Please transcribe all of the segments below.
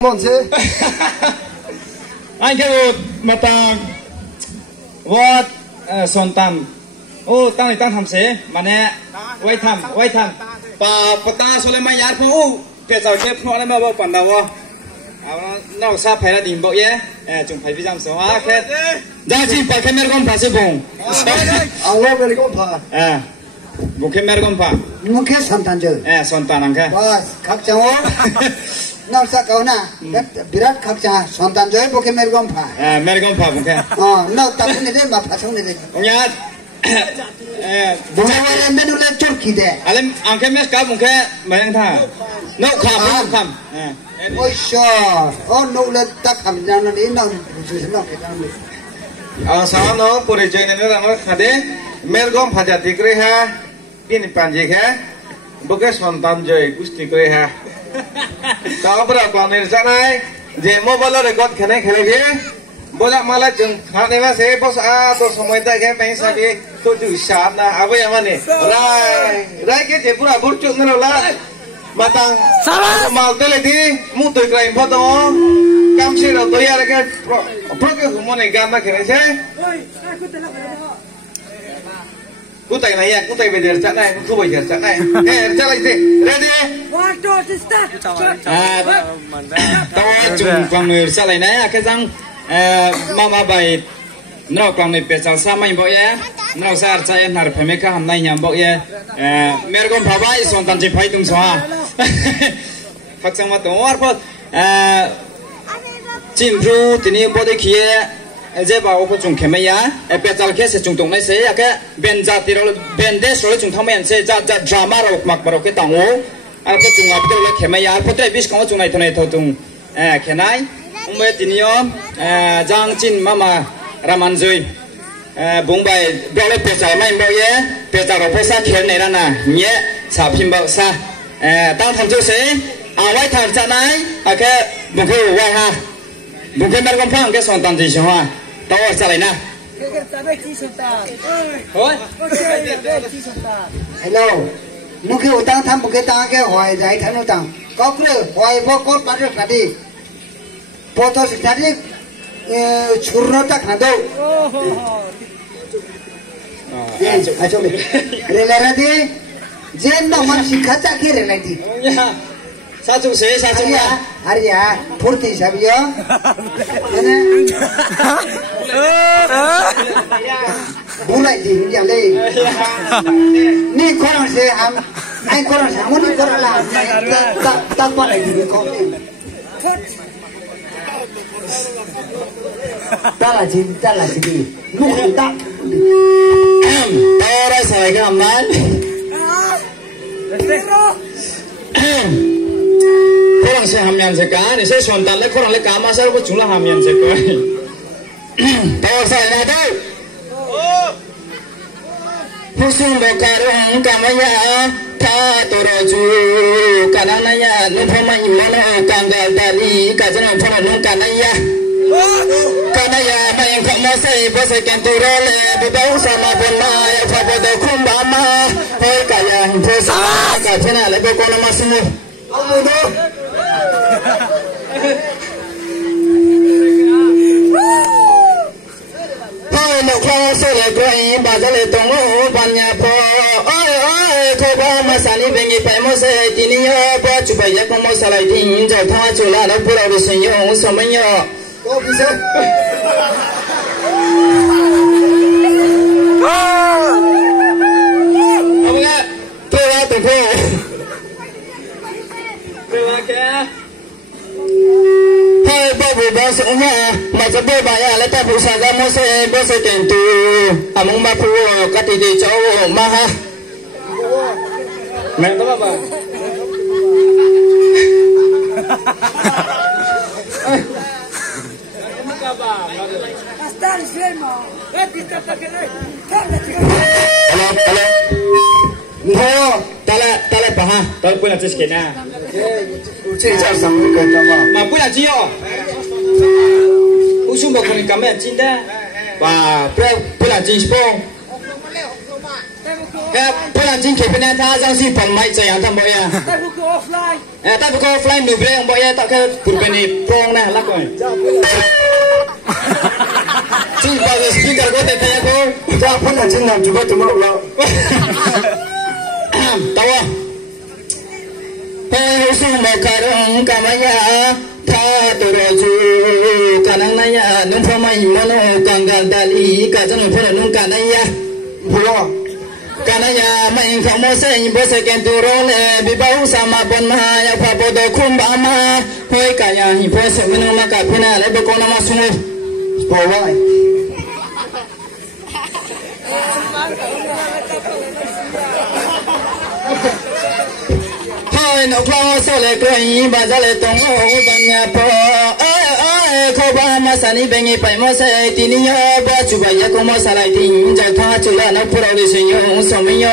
Monse. Anche matang what sontam. Oh, tang itang hamse. Mane wait tham. Pa pata sole mai yar pho. Pe sao ke pho na ma ba pan da wo. Nau sa phai la dim bo ye. Chung phai pi jam so a khe. Ja chi pa ke mer kom pha se bong. Allo mer kom pha. Bo ke mer kom pha. Mo ke santan je. Sontan ang khe. Bas khak chawo. Nau sa kauna. Birat khak cha santan je bo ke mer kom pha. Mer kom pha bo ke. Nau ta ne de ma pha chung ne de. Ongya Bungawara menu le Turki de. Alam angke mes ka bungke mayang tha. No kham. Oi sho. Oh no le ta kham jan ni no su no ke jan ni. Sa no porijoy ne no khade mergom phaja tikre ha pin panje kha boke santan joy gusti kre ha. Ta bra ko ne janai je mobile record khane khale ge bola mala jeng khane ma se bos a to somoy ta ge pai sa ge to du sha na abai amane rai ke je pura burchuk ne la matang mal tele di mu to krai pho to kam se ro to ya ke pro ke humone gam na khane se kutai na ya kutai be der cha nai ku bai der cha nai cha lai de ready 1 2 start to chung kwang ne sa lai na ke jang mama bai no kwang ne pe sa sa mai bo ye no sa cha en har pheme ka ham nai nyam bo ye mer gom bhabai son tan ji phai tung so ha phak sang ma to war pho chin ru tini bo de khie je ba o pho chung kheme ya pe chal khe se chung tong nai se ya ke ben ja ti ro ben de so chung thamen se ja drama ro mak ro ke tang o a pho chung ap de le kheme ya pho tre bis ko chung nai thonai tho tung khenai umbe tiniyom jang chin mama ramanjui bungbai dole pesa mai mo ye pesa ro pesa khen nei na nye sa phim ba sa tang tham chu se awai thar cha nai a ke bunghu wa ha bunghe mer kom phang ke son tan ji ha to sa lai na hoi Hello. Nu ke utang tham bu ke ta ke hoi jai thanu tang. Ko kre hoi bo ko pa re ka di. Poto sikari churro tak nado. Acho me. Relera di jen no man sikata ke relai di. Sa chu se sa chu ya. Arya phurti sabiyo. Ene. Bulai di ya le. Ni koran se am ai koran sa ngoni koran la. Ta pa lai di ko ni. Ta la ji nu ta Ora sai ka man korang se hamyan se ka ni se son tan le korang le ka ma sa ko chula hamyan se ko to sai la do Pusung bokarung kamaya ta toroju kananaya nu phomai mana kanga dali kajana phona nu kanaya kanaya mai khama sai bose kanturole bidau sama bona ya phabodo khumbama hoi kaya phosa ka thena le ko kono masimu amudo no claro se le groi bazale tongo banya po oi ko ba masani bengi pa mo se kiniyo ba chupa ya ko mo salai din ja tha chula la pura ro sen yo somanyo ko bi se amga to ya to ko ke Hey babu bas uma maza be ba ya la ta bu sa ga mo se bo se ten tu amung ma pu ka ti de chao ma ha me to ba Hasta el cielo. Hello no tala pa ha to pu na chis ke na che cha sam ke ta ba ma pu na ji yo u sum ba ko ni ka me chin da ba pu na ji spong ครับเพื่อนจริงเขเป็นท่าจังสิผมไม่ใจทำบ่อยอ่ะ They will go offline. ถ้าพวกเขาฟลายหนูเบรกบ่อยต่อแค่ปุ่นเป็นอีโปร่งนะลักก่อนจริงป่ะสปีกเกอร์ก็เตะยังกู จ้าพุ่นจริงนะจุบตุมเราตัวเฮ้ยสุ่มบอกคารองกามายาท่าตัวเราจูกันังนายานุ่มพม่าหิมโนกังกันดาลีกาจังหวะเพื่อนนุ่งกันนายาพูดกันยาไม่ขโมยเสียงบ่เสกตัวร้องเลยบิบาอุสามาบนมาอยากพาบดคุมบามาเฮ้ยกายาหิพอเสกมันมากับพี่น่ะเลยบุกน้ำมาสุ่มปอไว้เฮ้ยนกล้อโซเลกรีบาจาเลตงโอ้บัญญาพอขบามาสันนิเบงีไปมาเสตินิยบาจุบายกมาสลายทิ้งจะท่าจุลานักพระฤาษียงสมัยย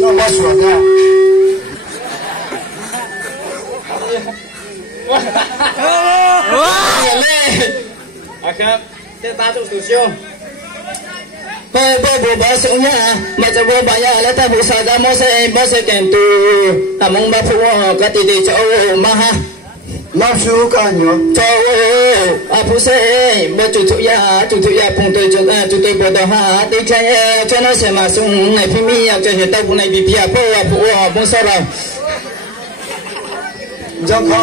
น้องมาสวดนะครับเจ้าตาจุดเชียวเฮ้ยบ่บ่บ่สุญญามาจะบ่บายาแล้วถ้าผู้สาดามเสบ่เสแกนตูถ้ามองบ่ผู้กติเดชโอมาฮะมาสู้กันอยู่โจ้อาผู้เสบ่จุทุยาปุ่งตัวจุตัวบ่ดหาติใจชนะเสมาสุงในพิมีอยากจะเห็นตาผู้ในบิเปียเพราะว่าผู้บ่สระจังเขา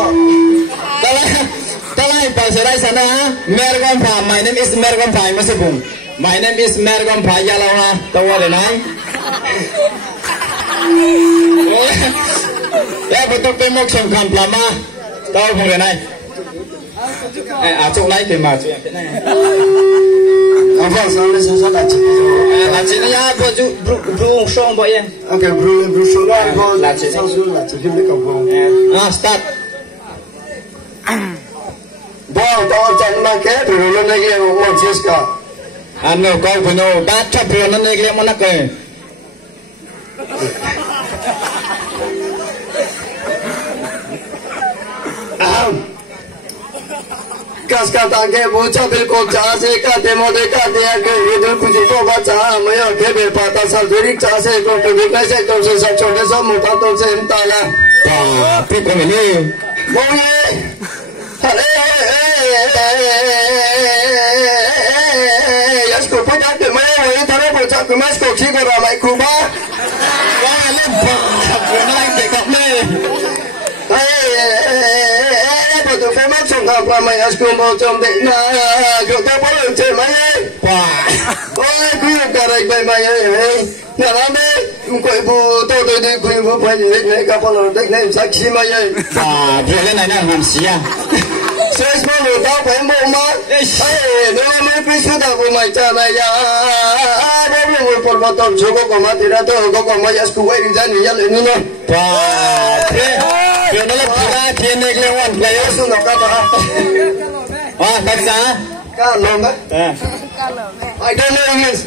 ตะไลไปเสได้สนะเมรกอมพา my name is เมรกอมพามาสบุง my name is เมรกอมพายาลาวะตัวเลยนะแล้วบ่ต้องเป็นมกสงครามปลามาตัวผมเลยนะจุกไล่ขึ้นมาช่วยกันนะอาฟังสังเลสันจิลาจินยาบ่จุบรูช่องบ่ยังโอเคบรูช่องก็ลาจิสังสุลาจิไม่กับผมstart บ่ต้องจังมาแค่ดูแล้วนี่ก็มันเสียสกาอันนู้นก็พนูบัดทับเรือนั่นเองเลยมันนักเลยกัสกาตังเกบูชาบิลโกจ้าเสกาเตโมเดกาเตียเกยิดุปุจิโตบาจ้าไม่เอาเทเบปาตาสัลดุริกจ้าเสกโกตุบิกเสกโกเสสัจโจเดสมุตันโตเสมตาลาพี่คนนี้โมเยฮัลโหลยัสโกพูดได้ไหมวันทำไมพูดจากคุณแม่สโกชิโกราไมครูบ้าว่าเล่นบ้าเรื่องอะไรเกี่ยวกับแม่พอตัวแฟนมาส่งข่าวความไม่ยัสโกมองจมเด็กนะก็ต้องพูดเชื่อไหมว้าโอ้ยคุยกันอะไรไปไหมเนี่ยนะแม่คุยบูตัวตัวดีคุยบูไปเด็กเนี่ยกับพวกเราเด็กเนี่ยสักชีมาเยอะเพื่อนเล่นไหนนั่งหันเสียเซ็กซ์มาหลุดเอาไปหมดมาเฮ้ยเนี่ยไม่พิสูจน์ได้กูไม่จ่ายนะยาเดี๋ยวมึงพอมาตอนช่วงก็มาทีละตัวก็มายัสกูไว้ดิฉันนี่ยันเลยนี่นะว้าเพื่อนนั่นแหละเพื่อนเด็กเลี้ยงวันเลยสุนัขกันนะว้าตักษากันลงไหมI don't know English